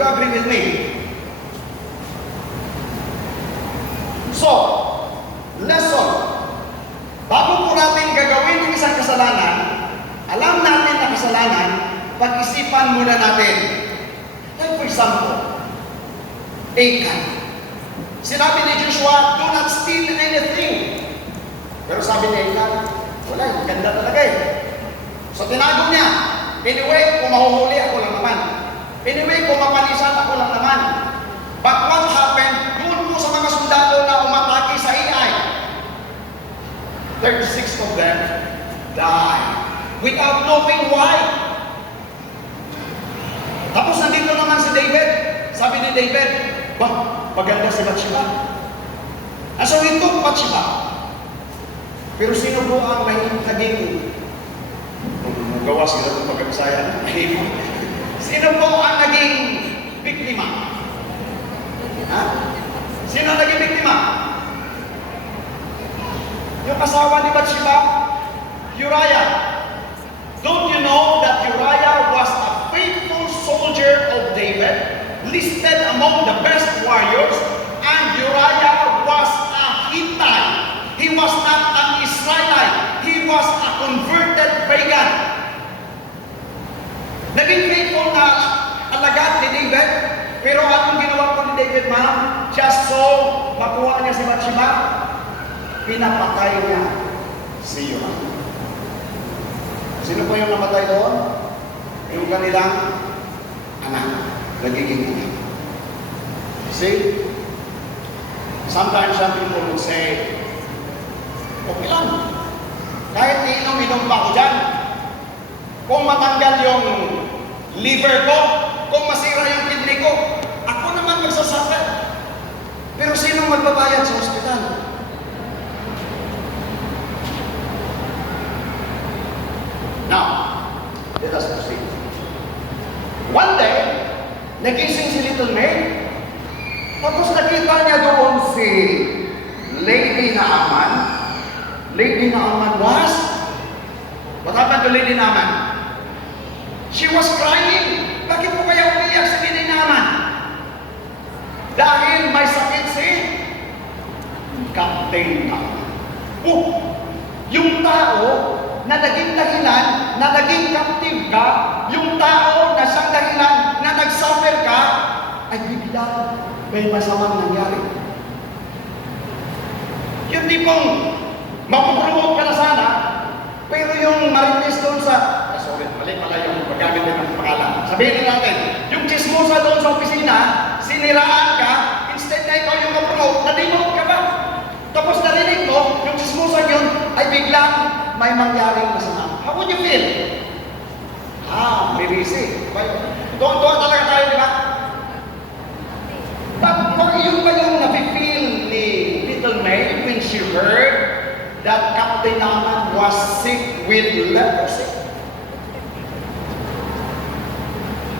you agree with me? So, lesson. Bago po natin gagawin yung isang kasalanan, alam natin na kasalanan, pag-isipan muna natin. Like for example, Achan. Sinabi ni Joshua, do not steal anything. Pero sabi ni Achan, wala, ganda talaga eh. So tinago niya, anyway, kung mahuhuli ako lang naman. Anyway, kung mapanisan ako lang naman. But what happened, doon po sa mga sundalo na umatake sa AI, 36 of them died without knowing why. Tapos nandito naman si David. Sabi ni David, bah, maganda si Bathsheba. And so he took Bathsheba. Pero sino po ang naging gawa sila ng pagkabisaya? Sino po ang naging biktima? Ha? Sino ang naging biktima? Yung asawa ni Bathsheba, Uriah. Don't you know that Uriah was a faithful soldier of David, listed among the best warriors, and Uriah was a Hittite. He was not an Israelite. He was a converted pagan. Naging faithful na alagad ni David, pero anong ginawa po ni David, ma'am? Just so makuha niya si Bathsheba, pinapatay niya si Uriah. Sino po yung namatay doon? Yung kanilang anak, nagiging anak. See? Sometimes some people would say, okay lang. Kahit iinom-inom pa ako dyan. Kung matanggal yung liver ko, kung masira yung kidney ko, ako naman magsasuffer. Pero sino magbabayad sa ospital? Now, let us proceed. One day, nagising si Little May, tapos nakita niya doon si Lady Naaman. Lady Naaman was? What happened to Lady Naaman? She was crying. Bakit po kaya umiyak si Lady Naaman? Dahil may sakit si Captain Naaman. Yung tao na naging dahilan, na naging captive ka, yung tao na siyang dahilan, na nag-suffer ka, ay bigla may masamang nangyari. Yung tipong mapupromote ka na sana, pero yung marites doon sa, sorry, mali pala yung paggamit ng pangalan. Sabihin natin, yung chismosa doon sa opisina, siniraan ka, instead na ikaw yung ma-promote, na-demote ka ba? Tapos narinig mo, yung chismosa yun, ay biglang may mangyaring masama. How would you feel? May busy. Tuwan-tuwan talaga tayo, di ba? But yun ba yung nafe-feel ni Little May when she heard that Captain Naaman was sick with leprosy?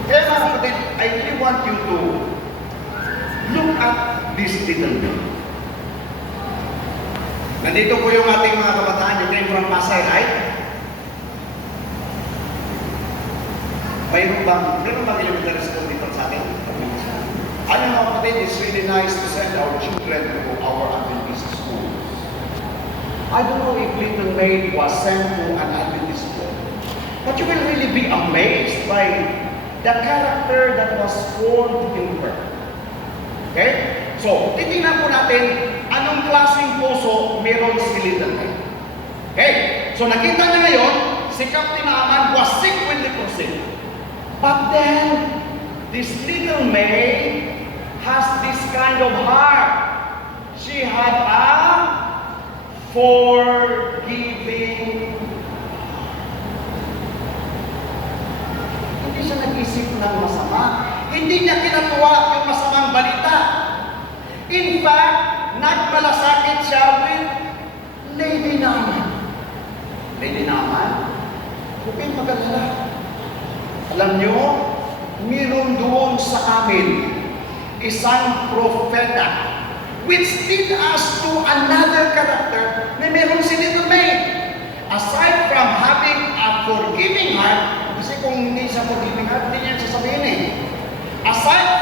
Kaya mga kapatid, I really want you to look at this Little May. Nandito po yung ating mga kabataan, yung came from Pasay, right? Mayroon bang elementary school dito sa atin? Ano mga kapatid, it's really nice to send our children to our Adventist school. I don't know if Little May was sent to an Adventist school, but you will really be amazed by the character that was formed in her. Okay? So, titingnan po natin anong klaseng puso meron si Little May. Okay? So, nakita na ngayon, si Captain Naaman was sick with leprosy. But then, this Little May has this kind of heart. She had a forgiving. Hindi siya nag-isip ng masama. Hindi niya kinatuwa yung masamang balita. In fact, nagmalasakit siya with Lady Naaman. Lady Naaman, huwag kayong mag-alala. Alam nyo, meron doon sa amin isang propeta which lead us to another character na meron si Little May. Aside from having a forgiving heart, kasi kung hindi siya forgiving heart, hindi niya sasabihin eh. Aside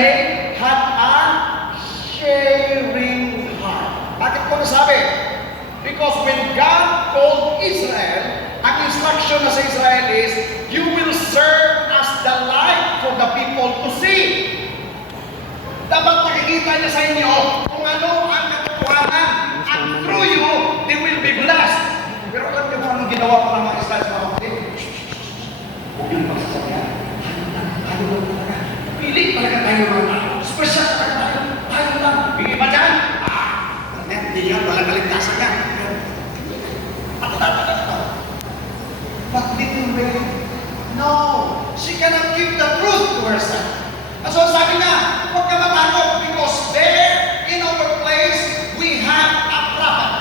May had a sharing heart. Bakit ko nasabi? Because when God called Israel, ang instruction na sa Israel is, you will serve as the light for the people to see. Dapat nakikita niya sa inyo kung ano ang katotohanan. And through you, they will be blessed. Pero alam niyo kung anong ginawa ko ng mga Israel sa mga kapatid? Huwag yung pagsasakyan. Ano lang talaga? Pili talaga tayo mga tao. Special talaga tayo. Tayo lang. Bigay pa dyan. Hindi yan. Walang kaligtasan yan. But little Mary, no. She cannot keep the truth to herself. And so sabi niya, huwag ka matakot because there in our place we have a prophet.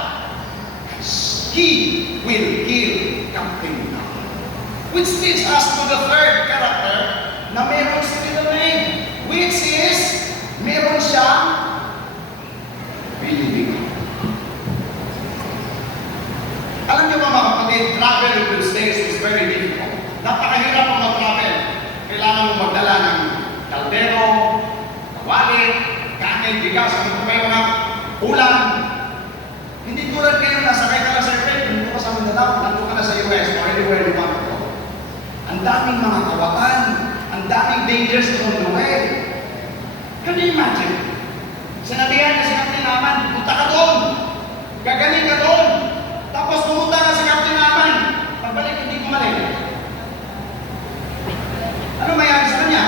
He will kill Captain Ahab. Which leads us to the third character na meron si little Mary, which is meron siyang believing. Alam niyo mga kapatid, travel in these days is very difficult. Napakahirap ang mag-travel. Kailangan mo magdala ng kaldero, kawali, kanin, bigas, may mga ulam. Hindi tulad ngayon, nasakay ka na sa airplane, nandun ka sa Mindanao, nandun ka na sa US, or anywhere you want to go. Ang daming mga kawatan, ang daming dangers along the way. Can you imagine? Sinabihan na si Captain Ahab, punta ka doon, gagaling ka doon. Tapos pumunta na sa Captain Ahab, pagbalik hindi kumalik. Ano mayari sa kanya?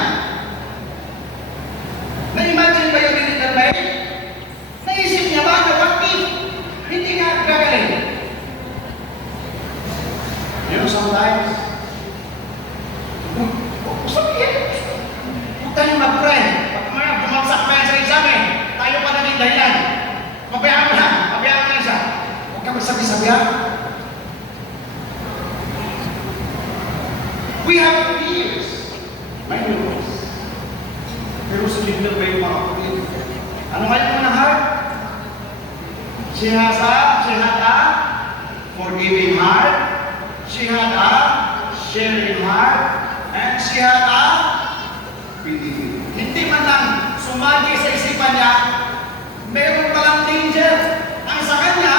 Na-imagine ba yung little Mary? Naisip niya ba na what if hindi nga gagaling? You know, sometimes, sabihin, huwag tayo mag-pray. Pag kumaya, bumagsak pa yan sa examen, tayo pa naging dahilan. Mabayaan mo lang siya. Huwag ka magsabi-sabihan. We have fears. May news. Pero sa little Mary, mga kapatid, ano kayo mo ng heart? She had a forgiving heart. She had a sharing heart. And she had a believing. Hindi man lang sumagi sa isipan niya, meron palang danger. Ang sa kanya,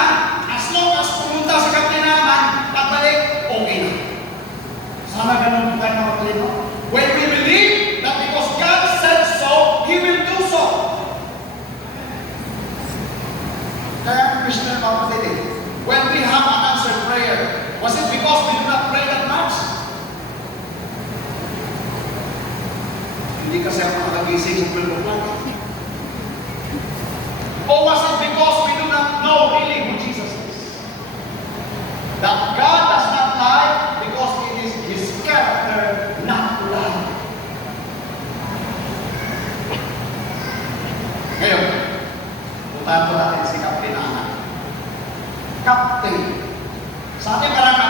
as long as pumunta sa Captain Ahab, pagbalik, okay na. Sana ganun po tayo mga kapatid, no? When we believe that because God said so, He will do so. Kaya Christian mga kapatid, when we have an answered prayer, was it because we do not pray that much? Hindi kasi ako nakagising sa 12 o'clock. Or was it because we do not know really who Jesus is? That God does not lie because it is His character not to lie. Ngayon, puntahan po natin si Captain Ahab. Captain. Sa ating karanasan,